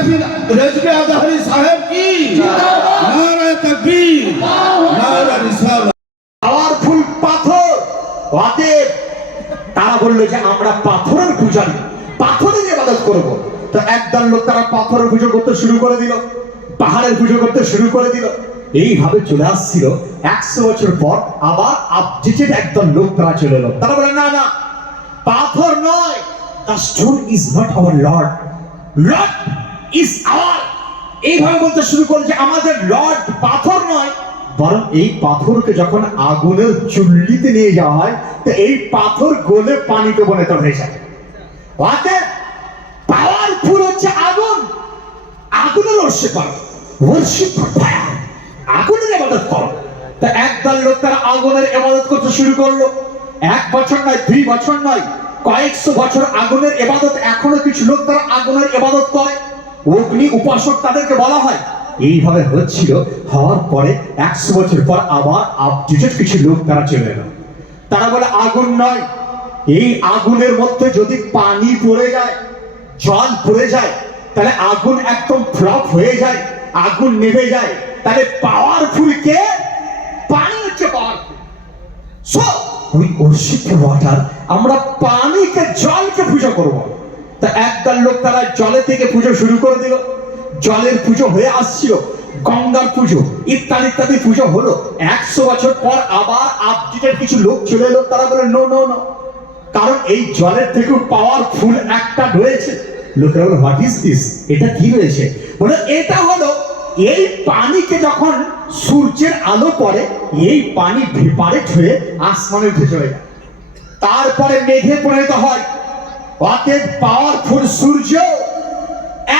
আরিফিন রেজবে আজহারি সাহেব কি? নারায় তাকবীর নারায় রিসালাত। পাওয়ারফুল পাথর। অতএব তারা বলল যে আমরা পাথরের পূজারি, পাথরের ইবাদত করব। তো একদল লোক তারা পাথরের পুজো করতে শুরু করে দিল, পাহাড়ের পুজো করতে শুরু করে দিল। এইভাবে চলে আসছিল। একশো বছর পর আবার আপডেটেড একদল লোক তারা চলে এলো। তারা বলে, না না, পাথর নয়। The stone is not our lord lord is our এইভাবে বলতে শুরু করল যে আমাদের লর্ড পাথর নয়, বরং এই পাথরকে যখন আগুনের চুল্লিতে নিয়ে যাওয়া হয়, তো এই পাথর গলে পানিতে পরিণত হয়ে যায়। অতএব পাওয়ারফুল হচ্ছে আগুন। আগুনের ওর্শিপ করো। ফায়ার আগুনের ইবাদত করো। তা একদল লোক তারা আগুনের ইবাদত করতে শুরু করল। এক বছর নয়, দুই বছর নয়, কয়েকশো বছর আগুনের ইবাদত। এখনও কিছু লোক তারা আগুনের ইবাদত করে। অগ্নি উপাসক তাদেরকে বলা হয়। এইভাবে হচ্ছিল হওয়ার পরে একশো বছর পর আবার আপডেটেড কিছু লোক তারা চলে এলো। তারা বলে, আগুন নয়। এই আগুনের মধ্যে যদি পানি পড়ে যায়, জল পড়ে যায়, তাহলে আগুন একদম ফ্লপ হয়ে যায়, আগুন নেমে যায়। তাহলে পাওয়ারফুল কে? পানি হচ্ছে পাওয়ারফুল উই ওরশিপ ওয়াটার আমরা পানিকে জলকে পুজো করব। তা একদল লোক তারা জলে থেকে পুজো শুরু করে দিল। জলের পুজো হয়ে আসছিল, গঙ্গার পুজো, ইত্যাদি ইত্যাদি পুজো হলো। একশো বছর পর আবার আপডেটের কিছু লোক চলে এলো, তারা বলে নো নো নো কারণ এই জলের থেকেও পাওয়ারফুল একটা রয়েছে। লোকেরা বলে হোয়াট ইজ দিস এটা কি রয়েছে? বলে, এটা হলো, এই পানিকে যখন সূর্যের আলো পড়ে, এই পানি ভেপারেট হয়ে আসমানে উঠে চলে যায়। তারপরে মেঘে পরিণত হয়। অতএব পাওয়ারফুল সূর্য,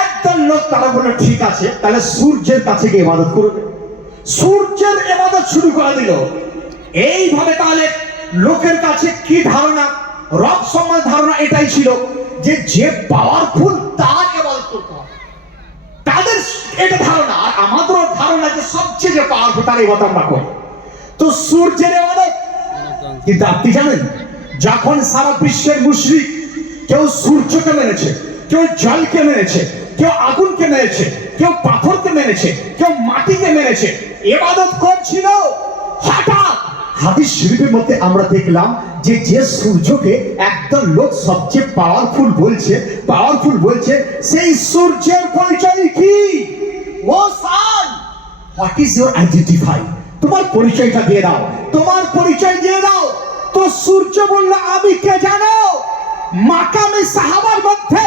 একদল লোক তারা বলল, ঠিক আছে, তাহলে সূর্যের কাছে গিয়ে ইবাদত করবে। সূর্যের ইবাদত শুরু করে দিল। এইভাবে তাহলে লোকের কাছে কি ধারণা, রব সম্বন্ধে ধারণা এটাই ছিল যে যে পাওয়ারফুল তার ইবাদত করতে হবে। তাদের এটা ধারণা, আর আমাদেরও ধারণা যে সবচেয়ে যে পাওয়ারফুল তার ইবাদত আমরা করি তো সূর্যের ইবাদত, কিন্তু আপনি জানেন, যখন সারা বিশ্বের মুশরিক কেউ সূর্যকে মেনেছে, কেউ জলকে মেনেছে, কেউ আগুনকে মেনেছে, কেউ পাথরকে মেনেছে, কেউ মাটিকে মেনেছে। এবাদত করছিল। হঠাৎ হাদিস শরীফের মধ্যে আমরা দেখলাম যে যে সূর্যকে একদম লোক সবচেয়ে পাওয়ারফুল বলছে পাওয়ারফুল বলছে, সেই সূর্যের পরিচয় কি? O sun what is your identify তোমার পরিচয়টা দিয়ে দাও। তোমার পরিচয় দিয়ে দাও। তো সূর্য বলল, আমি কে জানো? মাকামে সাহাবার মধ্যে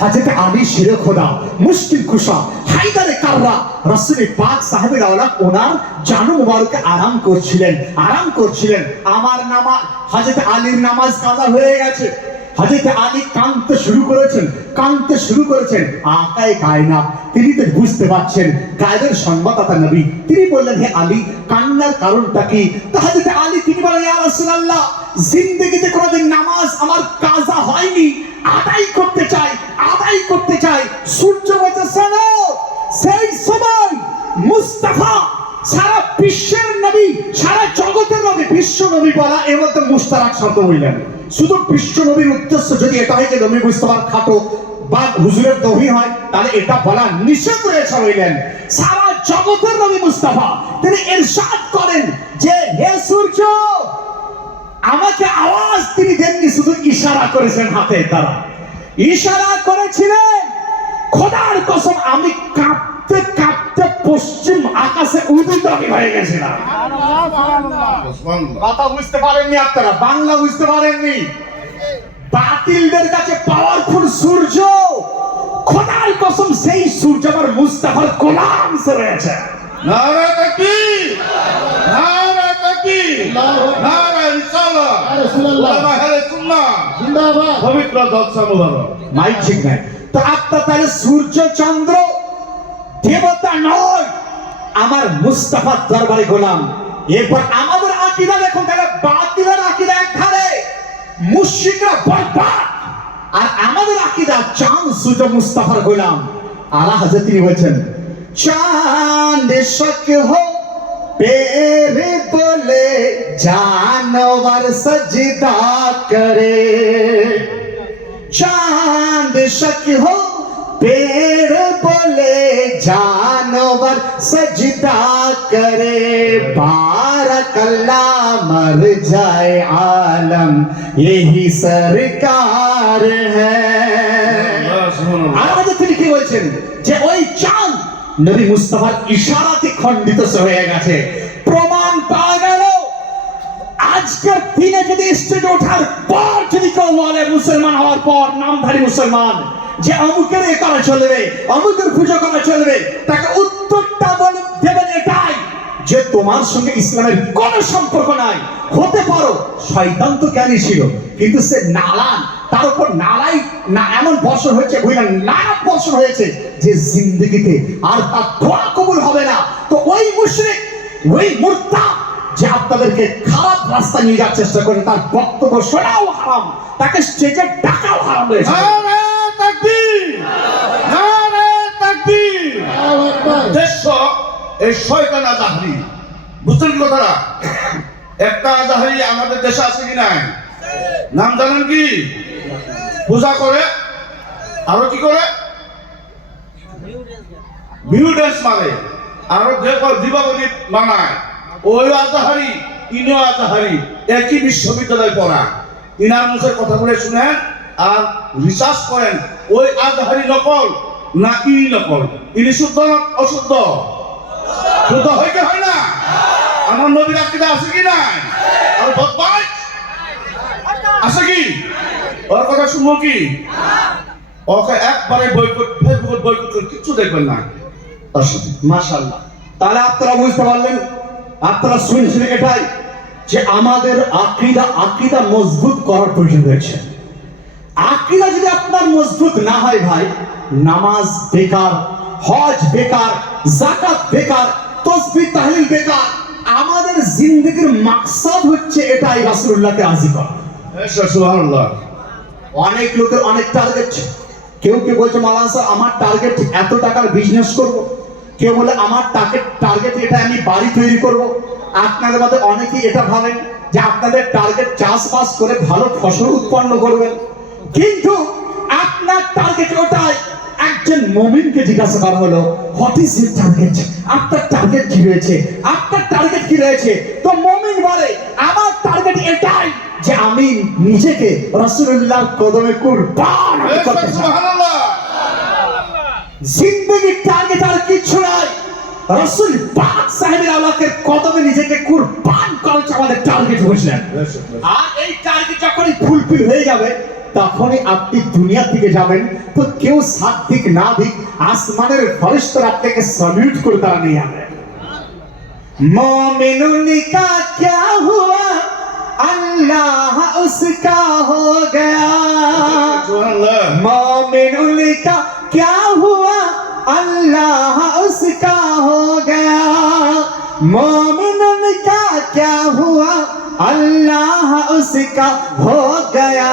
হাজরত আলী শিরে খোদা, মুশকিল খুশা হায়দারে কাররা, রাসূল পাক সাহেবের আওলা ওনার জানু মুবারকে আরাম করছিলেন আরাম করছিলেন। আমার নামাজ হাজেতে আলীর নামাজ কাজা হয়ে গেছে। হজরত আলী কাঁদতে শুরু করেছেন, কাঁদতে শুরু করেছেন। আকায় কায়না তিনি তো বুঝতে পারছেন, গায়েবের সংবাদদাতা নবী। তিনি বললেন, হে আলী, কান্নার কারণটা কি? তো হজরত আলী, তিনি বলেন ইয়া রাসূলুল্লাহ, জিন্দেগিতে কোনোদিন নামাজ আমার কাজা হয়নি। আদায় করতে চাই, আদায় করতে চাই। সূর্য বলছে সেই সময় মুস্তাফা সারা বিশ্বের নবী, সারা জগতের নবী, বিশ্ব নবী বলা এর মধ্যে মুস্তারাক শব্দ বললেন। শুধু বিশ্ব নবীর উদ্দেশ্য যদি এটা হয় যে নবী মুস্তাফার খাটো বা হুজুরের দহি হয়, তাহলে এটা বলা নিষেধ রয়েছে হইলেন সারা জগতের নবী মুস্তাফা, তিনি ইরশাদ করেন যে, হে সূর্য, আমাকে আওয়াজ তিনি দেননি, শুধু ইশারা করেছেন হাতের দ্বারা। ইশারা করেছিলেন খোদার কসম আমি কাঁপতে কাঁপতে পশ্চিম আকাশে উদিত আমি হয়ে গেছিলাম। কথা বুঝতে পারেননি আপনারা বাংলা বুঝতে পারেননি। বাতিলদের কাছে পাওয়ারফুল সূর্য। খোদার কসম সেই সূর্য আমার মুস্তাফার গোলাম সে রয়েছে। তাকবীর তাকবীর আহলে সুন্নাহ। জিন্দাবাদ। পবিত্র জলসা মুবারক। মাইক ঠিক নাই। তো আত্মা তাহলে সূর্য চন্দ্র দেবতা নয়, আমার মুস্তাফার দরবারে গোলাম। এরপর আমাদের আকিদা দেখুন, তাহলে বাতিলের আকিদা একধারে, মুশ্রিকরা বরবাদ। আর আমাদের আকিদা চান সূর্য মুস্তাফার গোলাম। আলা হাজার তিনি বলছেন, চাঁদ শক হো, পেরে বলে জানবার সজদা করে। চাঁদ चांद शक हो पेड़ बोले जानवर सजदा करे बारक अल्लाह मर जाए आलम यही सरकार है আর আমাদের তিনি কি বলছেন যে ওই চাঁদ নবী মুস্তাফার ইশারাতে খণ্ডিত হয়ে গেছে প্রমাণ পাওয়া গেল আজকের দিনে যদি স্টেজে ওঠার পর যদি কেউ বলে মুসলমান হওয়ার পর নামধারী মুসলমান যে অমুকের এ করা চলবে, অমুকের পুজো করা চলবে, তাকে উত্তরটা বলে দেবেন এটাই যে তোমার সঙ্গে ইসলামের কোনো সম্পর্ক নাই। হতে পারো, শয়তান তো জ্ঞানী ছিল, কিন্তু সে নালান তার উপর নালাই না, এমন বর্ষণ হয়েছে, বুঝলেন নানা বর্ষণ হয়েছে যে জিন্দগিতে আর তার দোয়া কবুল হবে না। তো ওই মুশরিক, ওই মুর্তা যে আপনাদেরকে খারাপ রাস্তা নিয়ে যাওয়ার চেষ্টা করে তার বক্তব্য শোনাও হারাম। তাকে স্টেজে ডাকাও হারাম কথাটা? একটা আমাদের দেশে আছে কি নাম কি? পূজা করে, আরও কি করে? মারে। আরও যে দীপাবলি মানায়। ওই আজাহারি, ইনো আজাহারি, একই বিশ্ববিদ্যালয়ে পড়া। ইনার মুখের বলে শুনেন আর রিসার্চ করেন, ওই আজাহারি নকল না ই নকল? ইনি শুদ্ধ না অশুদ্ধ? শুদ্ধ কি হয় না? আমার নবীর আকিদা আছে কি নাই? আর বদমাই আছে কি? ওর কথা শুনব কি? ওকে একবারে বইকট ফেসবুক বইকট কিচ্ছু দেখবেন না। অসুবিধা। মাশাআল্লাহ। তাহলে আপনারা বুঝতে পারলেন আপনারা শুনছেন এটাই যে আমাদের আকীদা আকীদা মজবুত করার প্রয়োজন রয়েছে। আকীদা যদি আপনার মজবুত না হয় ভাই নামাজ বেকার হজ বেকার জাকাত বেকার তসবিহ তাহলিল বেকার আমাদের জিন্দগির মাকসাদ হচ্ছে এটাই রাসূলুল্লাহকে রাজি করা। সুবহানাল্লাহ। অনেক লোকের অনেক টার্গেট কেউ কেউ বলছে মালান স্যার আমার টার্গেট এত টাকার বিজনেস করব। কেউ বলে, আমার টার্গেট টার্গেট এটা আমি বাড়ি তৈরি করব। আপনাদের মধ্যে অনেকেই এটা ভাবেন যে আপনাদের টার্গেট চাষবাস করে ভালো ফসল উৎপন্ন করবেন। কিন্তু আপনার টার্গেট ওটাই। একজন মমিনকে জিজ্ঞাসা করা হলো হোয়াট ইজ ইউর টার্গেট আপনার টার্গেট কি রয়েছে? আপনার টার্গেট কি রয়েছে? তো মমিন বলে, আমার টার্গেট এটাই যে আমি নিজেকে রাসূলুল্লাহ কদমে কুরবান করতে চাই। জিন্দগির টার্গেট আর কিচ্ছু নাই রাসূল পাক সাহেবের আল্লাহকে কদমে নিজেকে কুরবান করা হচ্ছে আমাদের টার্গেট বুঝলেন আর এই টার্গেট যখনই ফুলফিল হয়ে যাবে তখনই আপনি দুনিয়া থেকে যাবেন তো কেউ সাত দিক না দিক আসমানের ফরিস্তার আপনাকে স্যালুট করে তারা নিয়ে যাবে मोमिनुन का क्या हुआ अल्लाह उसका हो गया সুবহানাল্লাহ मोमिनुल का क्या हुआ अल्लाह उसका हो गया मोमिनुल का क्या हुआ अल्लाह उसका हो गया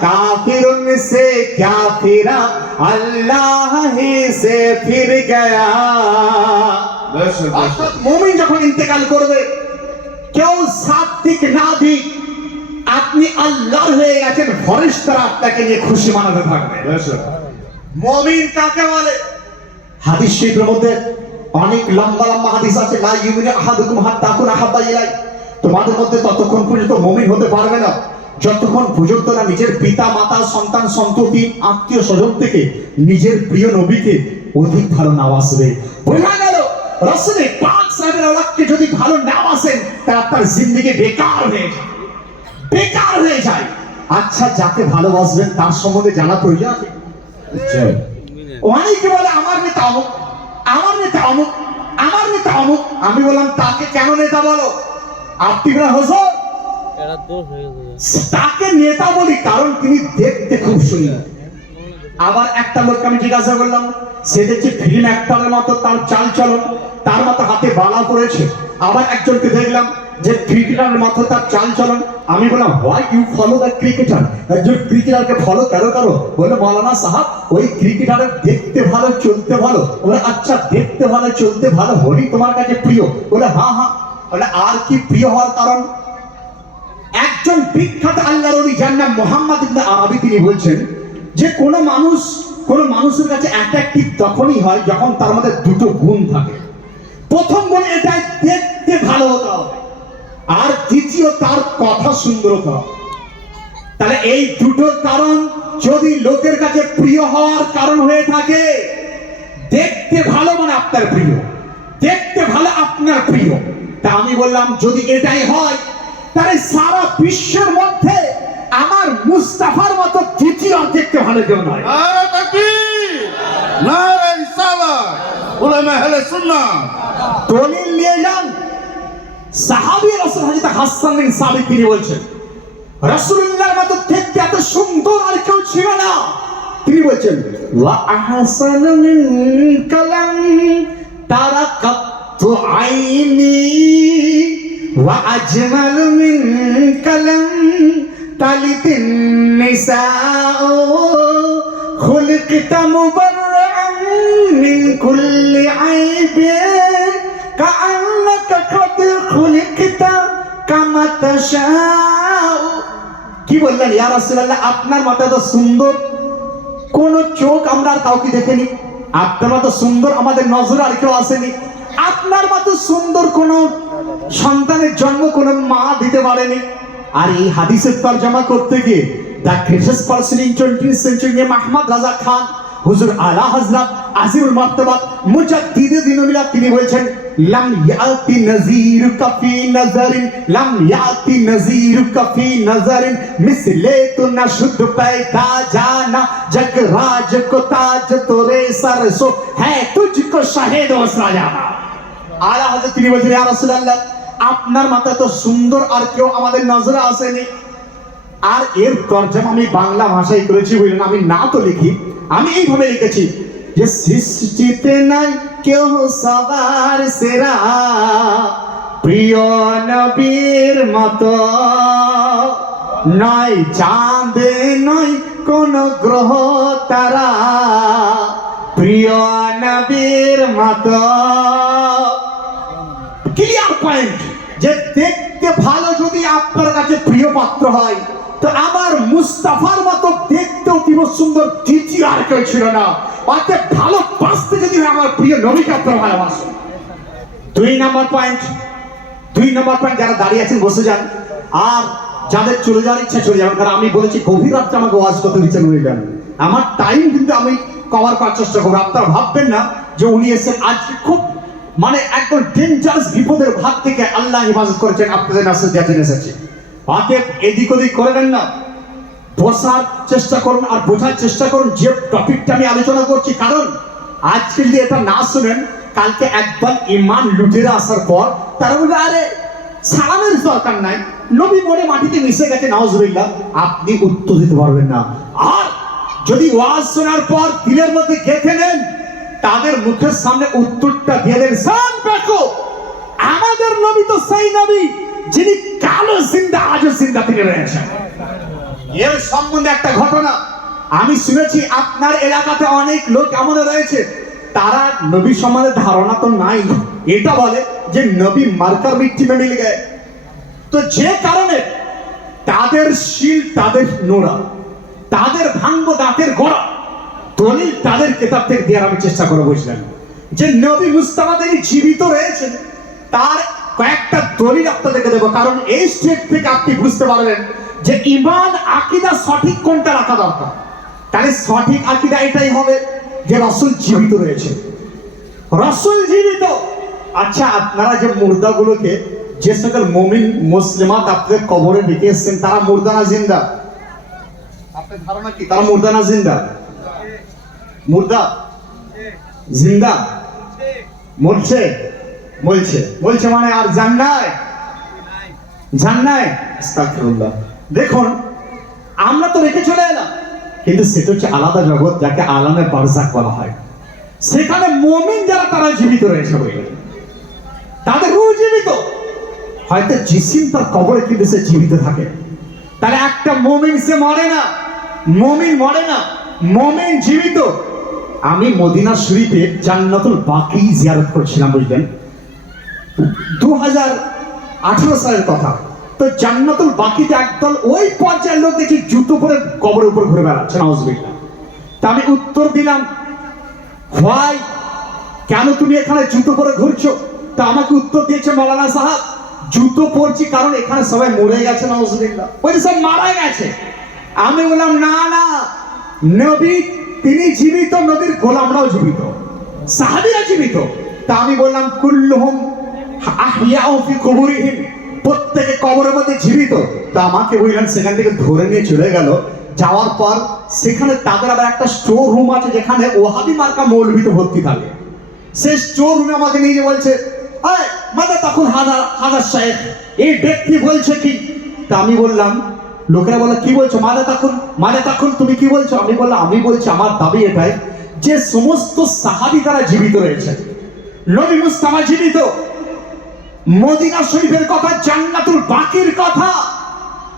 काफिर से क्या फिरा अल्लाह ही से फिर गया বেশ বেশ অর্থাৎ মুমিন যখন ইন্তেকাল করবে কেউ সাত দিক না দিক আপনি আল্লাহর হয়ে গেছেন ফরেস্টার আপনাকে নিয়ে খুশি মানাতে থাকবে বেশ মমিন কাকে বলে? হাদিস শরীফের মধ্যে অনেক লম্বা লম্বা হাদিস আছে, লা ইউমিনু আহাদুকুম হাত্তা কুনা হাব্বা ইলাই তোমাদের মধ্যে ততক্ষণ পর্যন্ত মমিন হতে পারবে না। যতক্ষণ পর্যন্ত না নিজের পিতা, মাতা, সন্তান, সন্ততি, আত্মীয় স্বজন থেকে নিজের প্রিয় নবীকে অধিক ভালো নাম আসবে। বোঝা গেল? রসুলের পাক সাহেবের আল্লাহকে যদি ভালো নাম আসেন তা আপনার জিন্দিগি বেকার হয়ে যায়। বেকার হয়ে যায়। আচ্ছা যাকে ভালোবাসবেন তার সম্বন্ধে জানা প্রয়োজন আছে? অনেকে বলে আমার নেতা অমুক আমার নেতা অমুক আমার নেতা অমুক। আমি বললাম তাকে কেন নেতা বলো? গেছে। তাকে নেতা বলি কারণ তিনি দেখতে খুব সুন্দর। আবার একটা লোককে আমি জিজ্ঞাসা করলাম সে দেখছি ফিল্ম অ্যাক্টরের মতো তার চাল চলন তার মতো হাতে বালা পড়েছে। আবার একজনকে দেখলাম যে ক্রিকেটারের মতো তার চাল চলন। আমি বললাম why you follow the cricketer একজন ক্রিকেটারকে ফলো কেন করো। বলে মৌলানা সাহাব, ওই ক্রিকেটারের দেখতে ভালো, চলতে ভালো? বলে আচ্ছা দেখতে ভালো, চলতে ভালো, হরি তোমার কাছে প্রিয়? বলে হ্যাঁ হ্যাঁ। বলে আর কি প্রিয় হওয়ার কারণ? একজন বিখ্যাত আল্লাহর ওলি যার নাম মোহাম্মদ ইবনে আরবি, তিনি বলছেন যে, কোন মানুষ, কোন মানুষের কাছে অ্যাট্রাকটিভ তখনই হয় যখন তার মধ্যে দুটো গুণ থাকে। প্রথম গুণ এটাই, দেখতে ভালো হতে হবে। আর দ্বিতীয় তার কথা সুন্দর হতে তাহলে এই দুটোর কারণ যদি লোকের কাছে প্রিয় হওয়ার কারণ হয়ে থাকে দেখতে ভালো মানে আপনার প্রিয়। দেখতে ভালো আপনার প্রিয়। তা আমি বললাম যদি এটাই হয় তাহলে সারা বিশ্বের মধ্যে আমার মুস্তাফার মতো দ্বিতীয় দেখতে ভালো কেউ নয়। দলিল নিয়ে যান সাহাবি রাসুল হাজিতা হাসান বিন সাবিক তিনি বলছেন, রাসূলুল্লাহর মতো দেখতে এত সুন্দর আর কেউ ছিল না। তিনি বলছেন, ওয়া আহসানু মিন কালাম, তারা কাতু আইনি, ওয়া আজমালু মিন কালাম, তালিতিন ও খুলকিতা মুবাররান মিন কুল্লি আইবে কাআন قد خلقت كما تشاء কি বললেন ইয়া রাসূলুল্লাহ আপনার মতো এত সুন্দর কোন চোখ আমরা আর কাউকে দেখিনি আপনার মতো সুন্দর আমাদের নজরে আর কেউ আসেনি আপনার মতো সুন্দর কোন সন্তানের জন্ম কোন মা দিতে পারেনি আর এই হাদিসের তরজমা করতে গিয়ে the greatest person in twenty century Mahmud Raza Khan হুজুর আলা হজরত আজিউল মাত্তাবাত মুজাদ্দিদে দিনমিলা তিনি বলছেন, লাম ইয়াতি নাযীর কফি নাযারিন, লাম ইয়াতি নাযীর কফি নাযারিন, মিসলে তো না শুদ্ধ পাইতা জানা, জগ রাজ কো তাজ তোরে সর সো হ্যায় তুঝকো শাহেদ ও জানা। আলা হযরত তিনি বলছেন, ইয়া রাসূলুল্লাহ, আপনার মাথায় তো সুন্দর আর কেউ আমাদের নজরে আসেনি। আর এর তর্জমা আমি বাংলা ভাষায় করেছি বললেন আমি না তো লিখি। আমি এইভাবে লিখেছি, যে সৃষ্টিতে নাই কেউ সবার সেরা, প্রিয় নবীর মতো। নয় চাঁদে নয় কোন গ্রহ তারা, প্রিয় নবীর মতো। ক্লিয়ার পয়েন্ট যে দেখতে ভালো যদি আপনার কাছে প্রিয় পাত্র হয় তো আমার মুস্তাফার মতো দেখতেও তিনি সুন্দর আর কেউ ছিল না। যদি আমার প্রিয় নবীকে দুই নাম্বার পয়েন্ট দুই নম্বর পয়েন্ট যারা দাঁড়িয়ে আছেন, বসে যান। আর যাদের চলে যাওয়ার ইচ্ছা চলে যাবেন কারণ আমি বলেছি, গভীর রাত্রে আমাকে ওয়াজ করতে নিচে হয়ে যান আমার টাইম কিন্তু আমি কভার করার চেষ্টা করব। আপনারা ভাববেন না যে উনি এসেছেন আজকে খুব মানে একদম ডেঞ্জারাস বিপদের ভাগ থেকে আল্লাহ হেফাজত করেছেন, আপনাদের নাসে দিয়েছেন এসেছে। অতএব এদিক ওদিক করে না। বসার চেষ্টা করুন আর বোঝার চেষ্টা করুন যে টপিকটা আমি আলোচনা করছি। কারণ আজকে যদি এটা না শুনেন, কালকে একবার ইমান লুটেরা আসার পর তারা বলবে, আরে, সালামের দরকার নাই। নবী মনে মাটিতে মিশে গেছে নওয়াজুবিল্লাহ আপনি উত্তর দিতে পারবেন না। আর যদি ওয়াজ শোনার পর দিলের মধ্যে গেঁথে নেন, তাদের মুখের সামনে উত্তরটা দিয়ে দেন, সান আমাদের নবী তো সেই নবী। যিনি কালো জিন্দা, আজও জিন্দা তিনি রয়েছেন। এর সম্বন্ধে একটা ঘটনা। আমি শুনেছি, আপনার এলাকাতে অনেক লোক এমন রয়েছে, তারা নবী সম্বন্ধে ধারণা তো নাই। এটা বলে যে নবী মার্কার মিট্টি মে মিল গয়ে। তো যে কারণে তাদের শিল, তাদের নোড়া, তাদের ভাঙ্গ দাঁতের গোড়া, দলিল তাদের কেতাব থেকে দেওয়ার আমি চেষ্টা করে বুঝলাম যে নবী মুস্তাফা তিনি জীবিত রয়েছেন, তার কয়েকটা দলিল আপনাদেরকে দেবো, কারণ এই স্টেট থেকে আপনি বুঝতে পারবেন যে ইমান, আকিদা সঠিক কোনটা রাখা দরকার। তাহলে সঠিক আকিদা এটাই হবে যে রসুল জীবিত রয়েছে। রসুল জীবিত। আচ্ছা আপনারা যে মুর্দাগুলোকে, যে সকল মমিন, মুসলিমাত আপনাদের কবরে রেখে এসছেন, তারা মুর্দা না জিন্দা? আপনার ধারণা কি? তারা মুর্দা না জিন্দা? মুর্দা? জিন্দা? মরছে? বলছে বলছে মানে আর জান্নায় জান্নায় আস্তাগফিরুল্লাহ। দেখুন, আমরা তো রেখে চলে এলাম, কিন্তু সেটা হচ্ছে আলাদা জগৎ যাকে আলামে বারজাক বলা হয়। সেখানে মমিন যারা তারা জীবিত রয়েছে বলে। তাদের রু জীবিত। হয়তো জিসিম তার কবরে কিন্তু সে জীবিত থাকে। তাহলে একটা মমিন সে মরে না। মমিন মরে না। মমিন জীবিত। আমি মদিনা শরীফে জান্নাতুল বাকি জিয়ারত করছিলাম, বুঝলেন? দু হাজার আঠারো সালের কথা। তো জান্নাতুল বাকিতে একদল ওই পর্যায়ের লোক দেখি জুতো পরে কবরের উপর ঘুরে বেড়াচ্ছে নওয়াজবিল্লাহ তা আমি উত্তর দিলাম ভাই কেন তুমি এখানে জুতো পরে ঘুরছো? তা আমাকে উত্তর দিয়েছে মৌলানা সাহাব, জুতো পরছি কারণ এখানে সবাই মরে গেছে নজরুল্লাহ বলছে সব মারা গেছে। আমি বললাম, না না, নবী, তিনি জীবিত, নবীর গোলামরাও জীবিত, সাহাবীরা জীবিত। তা আমি বললাম, কুল্লুহুম প্রত্যেকে কবরের মধ্যে জীবিত। তা আমাকে বললেন সেখান থেকে ধরে নিয়ে চলে গেল। যাওয়ার পর সেখানে তাদের আবার একটা স্টোর রুম আছে যেখানে ওহাবি মার্কা মৌলবিতে ভর্তি থাকে। সে স্টোর রুমে আমাকে নিয়ে বলছে "এই, মাদা তখন হাজার হাজার সাহেব এই ব্যক্তি বলছে কি? তা আমি বললাম লোকেরা বলে কি বলছো? মাদা তখন মাদা তখন তুমি কি বলছো? আমি বললাম আমি বলছি আমার দাবি এটাই যে সমস্ত সাহাবি তারা জীবিত রয়েছে। নবী মুস্তাফা জীবিত মদিনা শরীফের কথা, জান্নাতুল বাকির কথা।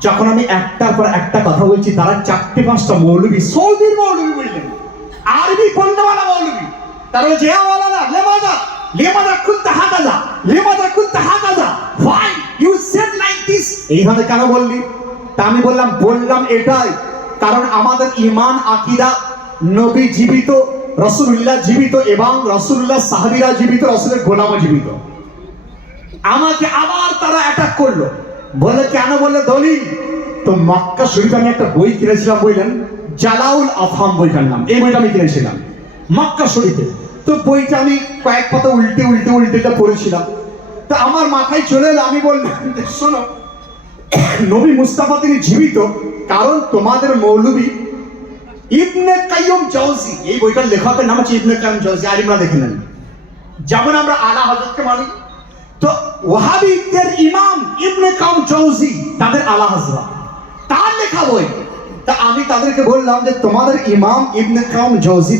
যখন আমি একটার পর একটা কথা বলছি, তারা চারটে, পাঁচটা মৌলবী, সৌদির মৌলবী বললেন। আরবি পণ্যওয়ালা মৌলবী। তারা বলছে ওয়ালানা লেমাদা লেমাদা কুনতা হাকাজা লেমাদা কুনতা হাকাজা why you said like this এইভাবে কেন বললি? তা আমি বললাম বললাম এটাই, কারণ আমাদের ইমান আকিদা নবী জীবিত রসুল্লাহ জীবিত এবং রসুল্লাহ সাহাবিরা জীবিত, রসুলের গোলামও জীবিত। আমাকে আবার তারা অ্যাটাক করল। বলে, কেন বলে দলিল তো মক্কা শরীফ আমি একটা বই কিনেছিলাম বললেন জালাউল আফহাম বইটার নাম এই বইটা আমি কিনেছিলাম মক্কা শরীফে। তো বইটা আমি কয়েক পাতা উল্টে উল্টে উল্টে এটা পড়েছিলাম। তো আমার মাথায় চলে এলো, আমি বললাম শোনো, নবী মুস্তাফা তিনি জীবিত, কারণ তোমাদের মৌলবী ইবনে কাইয়ুম জৌজি এই বইটার লেখকের নাম হচ্ছে ইবনে কাইয়ুম জৌজি আলিমরা দেখে নেন। যেমন আমরা আলা হজরতকে মানি তো ইমাম ইবনে কাম তাদের আলা হজরত তার লেখা বই। তা আমি তাদেরকে বললাম যে, তোমাদের ইমাম ইবনে কাম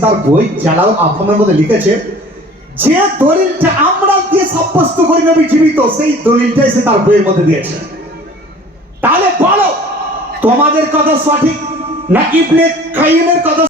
তার বই জালাল আফমের মধ্যে লিখেছে, যে দলিলটা আমরা দিয়ে সাব্যস্ত করি নবী জীবিত, সেই দলিলটাই সে তার বইয়ের মধ্যে দিয়েছে। তাহলে বলো, তোমাদের কথা সঠিক না ইবনে কাইমের কথা